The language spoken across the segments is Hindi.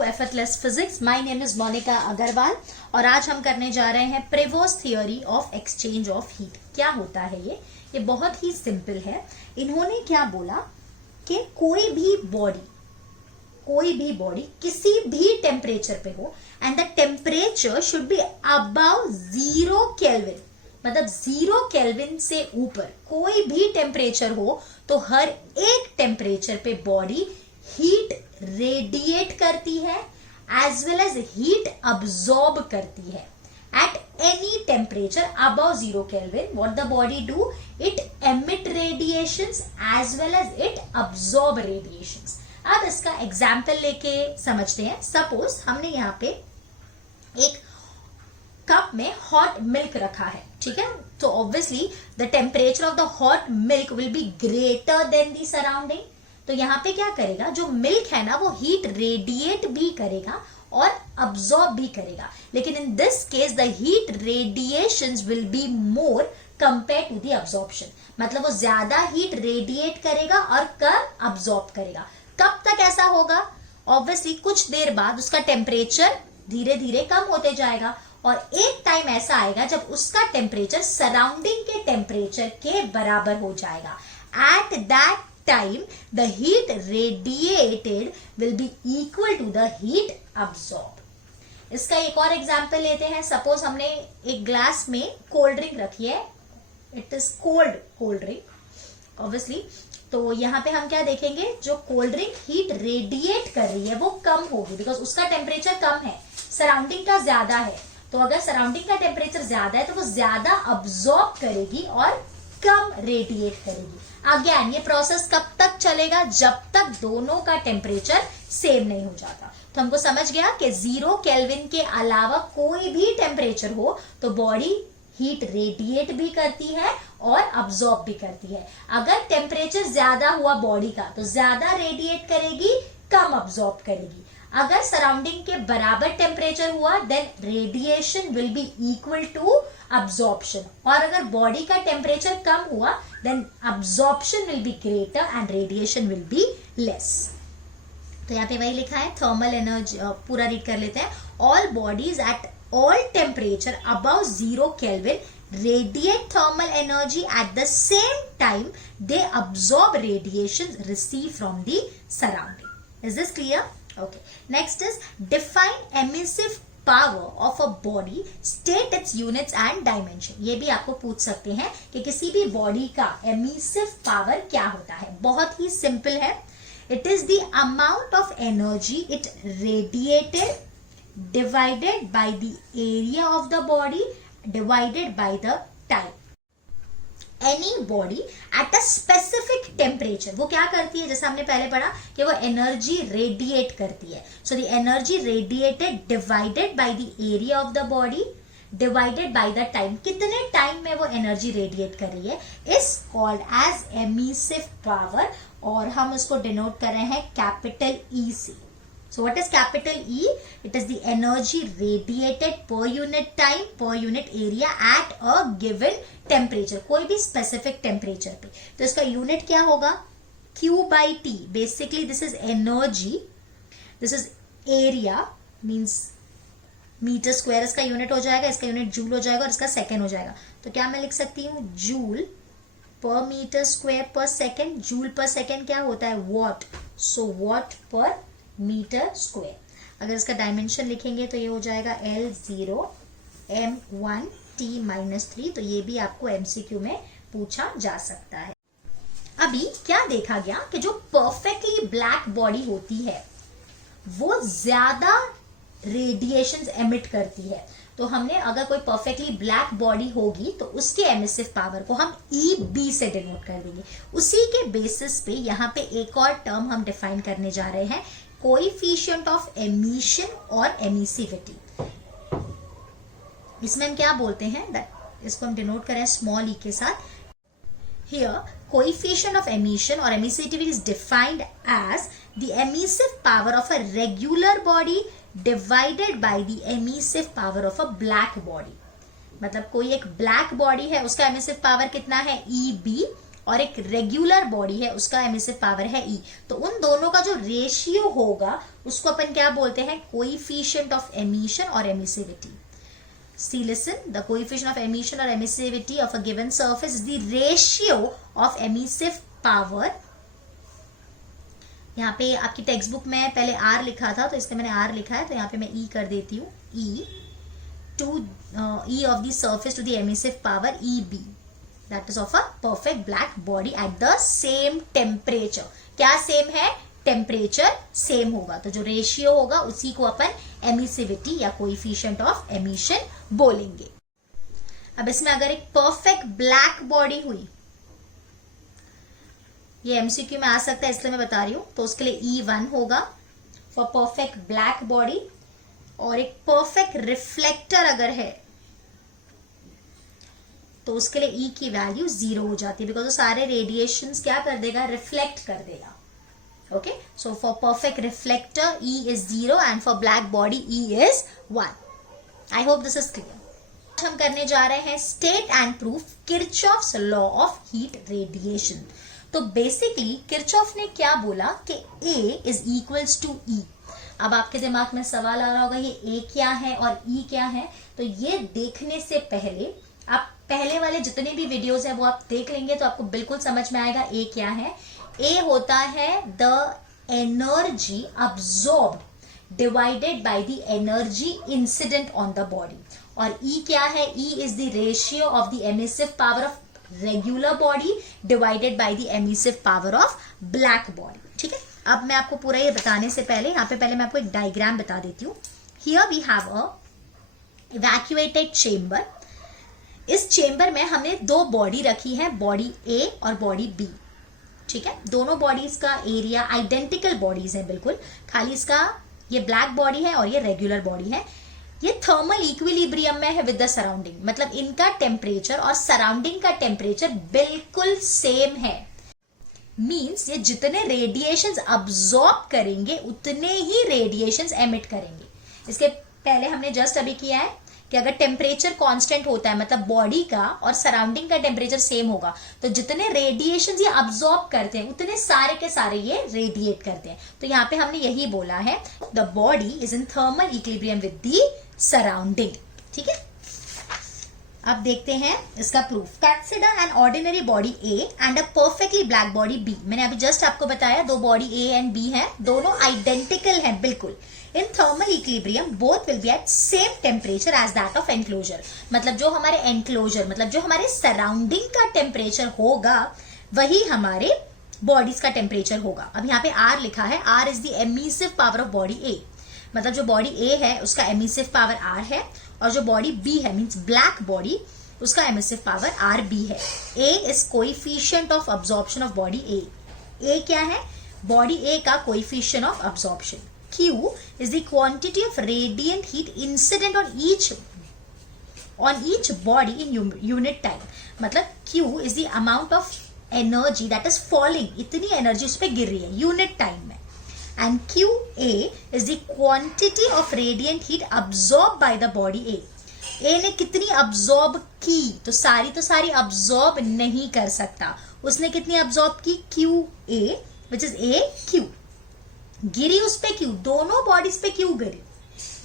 To effortless physics. My name is Monika Agarwal और आज हम करने जा रहे हैं Prevost theory of exchange of heat. क्या होता है ये बहुत ही सिंपल है। इन्होंने क्या बोला कि कोई भी बॉडी किसी भी टेम्परेचर पे हो and the temperature should be above 0 kelvin, मतलब 0 केल्विन से ऊपर कोई भी टेम्परेचर हो तो हर एक टेम्परेचर पे बॉडी हीट रेडिएट करती है as well as heat absorb करती है। At any temperature above 0 kelvin what the body do, it emit radiations as well as it absorb radiations. अब इसका एग्जाम्पल लेके समझते हैं। सपोज हमने यहाँ पे एक कप में हॉट मिल्क रखा है, ठीक है, तो obviously the temperature of the hot milk will be greater than the surrounding. तो यहाँ पे क्या करेगा, जो मिल्क है ना वो हीट रेडिएट भी करेगा और अब्सॉर्ब भी करेगा, लेकिन in this case the heat radiations will be more compare to the absorption. मतलब वो ज्यादा हीट रेडिएट करेगा और कम अब्सॉर्ब करेगा। कब तक ऐसा होगा? ऑब्वियसली कुछ देर बाद उसका टेम्परेचर धीरे धीरे कम होते जाएगा और एक टाइम ऐसा आएगा जब उसका टेम्परेचर सराउंडिंग के टेम्परेचर के बराबर हो जाएगा। At that time the heat radiated will be equal to the heat absorbed। इसका एक और एग्जांपल लेते हैं। सपोज हमने एक ग्लास में कोल्ड ड्रिंक रखी है, it is cold drink obviously. तो यहाँ पे हम क्या देखेंगे, जो कोल्ड ड्रिंक हीट रेडिएट कर रही है वो कम होगी बिकॉज उसका टेम्परेचर कम है, सराउंडिंग का ज्यादा है। तो अगर सराउंडिंग का टेम्परेचर ज्यादा है तो वो ज्यादा अब्सॉर्ब करेगी और कम रेडिएट करेगी। अगेन ये प्रोसेस कब तक चलेगा? जब तक दोनों का टेम्परेचर सेम नहीं हो जाता। तो हमको समझ गया कि 0 केल्विन के अलावा कोई भी टेम्परेचर हो तो बॉडी हीट रेडिएट भी करती है और अब्सॉर्ब भी करती है। अगर टेम्परेचर ज्यादा हुआ बॉडी का तो ज्यादा रेडिएट करेगी, कम अब्सॉर्ब करेगी। अगर सराउंडिंग के बराबर टेम्परेचर हुआ then radiation will be equal to absorption, और अगर बॉडी का टेम्परेचर कम हुआ then absorption will be greater and radiation will be less. तो यहाँ पे वही लिखा है, थर्मल एनर्जी पूरा रीड कर लेते हैं। All bodies at all temperature above 0 kelvin radiate thermal energy at the same time they absorb radiation receive from the surrounding. Is this clear? Okay. Next is define emissive power of a body, state its units and dimension। ये भी आपको पूछ सकते हैं कि किसी भी बॉडी का emissive power क्या होता है। बहुत ही सिंपल है, it is the amount of energy it radiated divided by the area of the body divided by the time। Any body at a specific temperature वो क्या करती है, जैसे हमने पहले पढ़ा कि वो एनर्जी रेडिएट करती है। So the energy radiated divided by the area of the body divided by the time, कितने टाइम में वो एनर्जी रेडिएट कर रही है, is called as emissive power, और हम उसको डिनोट कर रहे हैं कैपिटल ई से। So what is capital E? It is the energy radiated per unit time, per unit area at a given temperature, कोई भी specific temperature पे। तो इसका unit क्या होगा? Q by T। Basically this is energy, this is area means metre square इसका यूनिट हो जाएगा, इसका यूनिट जूल हो जाएगा और इसका सेकेंड हो जाएगा। तो क्या मैं लिख सकती हूँ, जूल पर मीटर स्क्वायर पर सेकेंड। जूल पर सेकेंड क्या होता है, वॉट। सो वॉट पर मीटर स्क्वायर। अगर इसका डायमेंशन लिखेंगे तो ये हो जाएगा L0 M1 T-3। तो ये भी आपको MCQ में पूछा जा सकता है। अभी क्या देखा गया कि जो परफेक्टली ब्लैक बॉडी होती है वो ज्यादा रेडिएशंस एमिट करती है। तो हमने अगर कोई परफेक्टली ब्लैक बॉडी होगी तो उसके एमिसिव पावर को हम EB से डिनोट कर देंगे। उसी के बेसिस पे यहाँ पे एक और टर्म हम डिफाइन करने जा रहे हैं, कोएफिशिएंट ऑफ एमिशन और एमिसिविटी। इसमें हम क्या बोलते हैं, दैट इसको हम डिनोट करें स्मॉल ई के साथ। हियर कोएफिशिएंट ऑफ एमिशन और emissivity is defined as the emissive power of a regular body divided by the emissive power of a black body. मतलब कोई एक ब्लैक बॉडी है, उसका एमिसिव पावर कितना है, EB, और एक रेगुलर बॉडी है उसका एमिसिव पावर है E, तो उन दोनों का जो रेशियो होगा उसको अपन क्या बोलते हैं, कोएफिशिएंट ऑफ एमिशन और emissivity. See, listen, the coefficient of emission or emissivity of a given surface is the ratio of emissive power. यहाँ पे आपकी टेक्स्ट बुक में पहले R लिखा था तो इसलिए मैंने R लिखा है, तो यहाँ पे मैं E कर देती हूँ. E of the surface to the emissive power EB, that is of a perfect black body at the same temperature. क्या सेम है, टेम्परेचर सेम होगा, तो जो रेशियो होगा उसी को अपन एमिसिविटी या कोएफिशिएंट ऑफ एमिशन बोलेंगे. अब इसमें अगर एक परफेक्ट ब्लैक बॉडी हुई, ये एमसीक्यू में आ सकता है इसलिए मैं बता रही हूं, तो उसके लिए E1 होगा फॉर परफेक्ट ब्लैक बॉडी, और एक परफेक्ट रिफ्लेक्टर अगर है तो उसके लिए E की वैल्यू 0 हो जाती है, बिकॉज वो सारे रेडिएशंस क्या कर देगा, रिफ्लेक्ट कर देगा. Okay, so for perfect reflector E is 0 and for black body E is 1. I hope this is clear. हम करने जा रहे हैं state and proof Kirchhoff's law of heat radiation. तो basically Kirchhoff ने क्या बोला कि A is equals to E. अब आपके दिमाग में सवाल आ रहा होगा ये A क्या है और E क्या है, तो ये देखने से पहले आप पहले वाले जितने भी वीडियोस हैं वो आप देख लेंगे तो आपको बिल्कुल समझ में आएगा A क्या है. A होता है the energy absorbed divided by the energy incident on the body, और E क्या है, E is the ratio of the emissive power of regular body divided by the emissive power of black body. ठीक है, अब मैं आपको पूरा ये बताने से पहले यहाँ पे पहले मैं आपको एक डायग्राम बता देती हूँ. Here we have a evacuated chamber. इस चेम्बर में हमने दो बॉडी रखी है, बॉडी A और बॉडी B. ठीक है, दोनों बॉडीज का एरिया आइडेंटिकल बॉडीज है बिल्कुल, खाली इसका ये ब्लैक बॉडी है और ये रेगुलर बॉडी है. ये थर्मल इक्विलिब्रियम में है विद द सराउंडिंग, मतलब इनका टेम्परेचर और सराउंडिंग का टेम्परेचर बिल्कुल सेम है. मींस ये जितने रेडिएशंस अब्सॉर्ब करेंगे उतने ही रेडिएशंस एमिट करेंगे. इसके पहले हमने जस्ट अभी किया है कि अगर टेम्परेचर कांस्टेंट होता है, मतलब बॉडी का और सराउंडिंग का टेम्परेचर सेम होगा, तो जितने रेडिएशन ये अब्सॉर्ब करते हैं उतने सारे के सारे ये रेडिएट करते हैं. तो यहाँ पे हमने यही बोला है, the body is in thermal equilibrium with the surrounding. ठीक है, अब देखते हैं इसका proof. Consider an ordinary body A and a perfectly black body B. मैंने अभी जस्ट आपको बताया दो बॉडी A एंड B है, दोनों आइडेंटिकल हैं बिल्कुल. In thermal equilibrium, both will be at same temperature as that of enclosure. मतलब जो हमारे enclosure, मतलब जो हमारे surrounding का temperature होगा वही हमारे bodies का temperature होगा. अब यहाँ पे R लिखा है, R is the emissive power of body A. मतलब जो body A है उसका emissive power R है, और जो body B है means black body उसका emissive power RB है. A is coefficient of absorption of body A. A क्या है, body A का coefficient of absorption. Q is the quantity of radiant heat incident on each body in unit time. मतलब Q is the amount of energy that is falling, इतनी एनर्जी उस पर गिर रही है यूनिट टाइम में. And QA is the quantity of radiant heat absorbed by the body A. A ने कितनी अब्सॉर्ब की, तो सारी अब्सॉर्ब नहीं कर सकता, उसने कितनी अब्सॉर्ब की, QA which is AQ. गिरी उस पे क्यों, दोनों बॉडीज पे क्यों गिरी,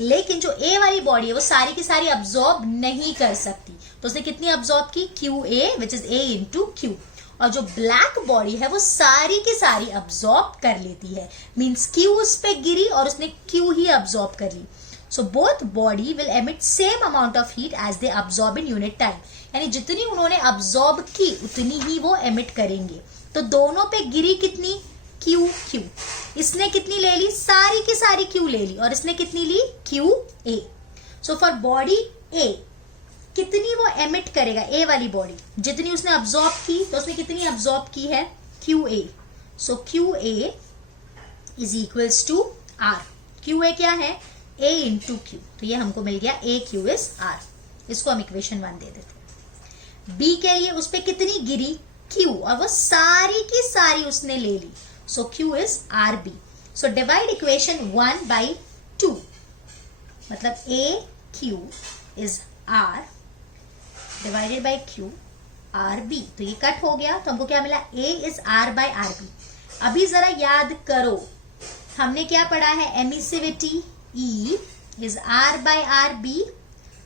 लेकिन जो A वाली बॉडी है वो सारी की सारी अब्सॉर्ब नहीं कर सकती, तो उसने कितनी अब्सॉर्ब की, QA which is A into Q. और जो ब्लैक बॉडी है वो सारी की सारी अब्सॉर्ब कर लेती है, मीन्स Q उस पे गिरी और उसने Q ही अब्सॉर्ब कर ली. So both body will emit same amount of heat as they absorb in unit time. यानी जितनी उन्होंने अब्सॉर्ब की उतनी ही वो एमिट करेंगे. तो दोनों पे गिरी कितनी, Q. इसने कितनी ले ली, सारी की सारी Q ले ली, और इसने कितनी ली, QA. So for body A कितनी वो एमिट करेगा, A वाली बॉडी जितनी उसने अब्सॉर्ब की, तो उसने कितनी अब्सॉर्ब की है, QA. So QA is equals to R. QA क्या है, A इंटू Q. तो ये हमको मिल गया AQ इज R. इसको हम इक्वेशन 1 दे देते हैं. B के लिए उस पर कितनी गिरी, Q, और वो सारी की सारी उसने ले ली. So Q is RB. So divide equation 1 by 2. मतलब AQ is R divided by Q. R B, तो ये कट हो गया, तो हमको क्या मिला, A is R by R B. अभी जरा याद करो, हमने क्या पढ़ा है, emissivity E is R by RB.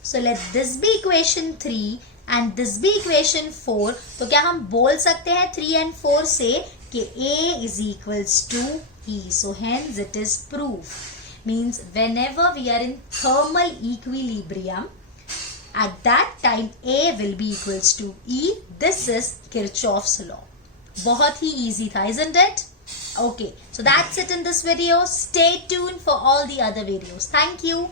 So let this be equation 3 and this be equation 4. तो क्या हम बोल सकते हैं 3 and 4 से कि A is equals to E. So hence it is proof. Means whenever we are in thermal equilibrium, at that time A will be equals to E. This is Kirchhoff's law. बहुत ही easy था, isn't it? Okay, so that's it in this video. Stay tuned for all the other videos. Thank you.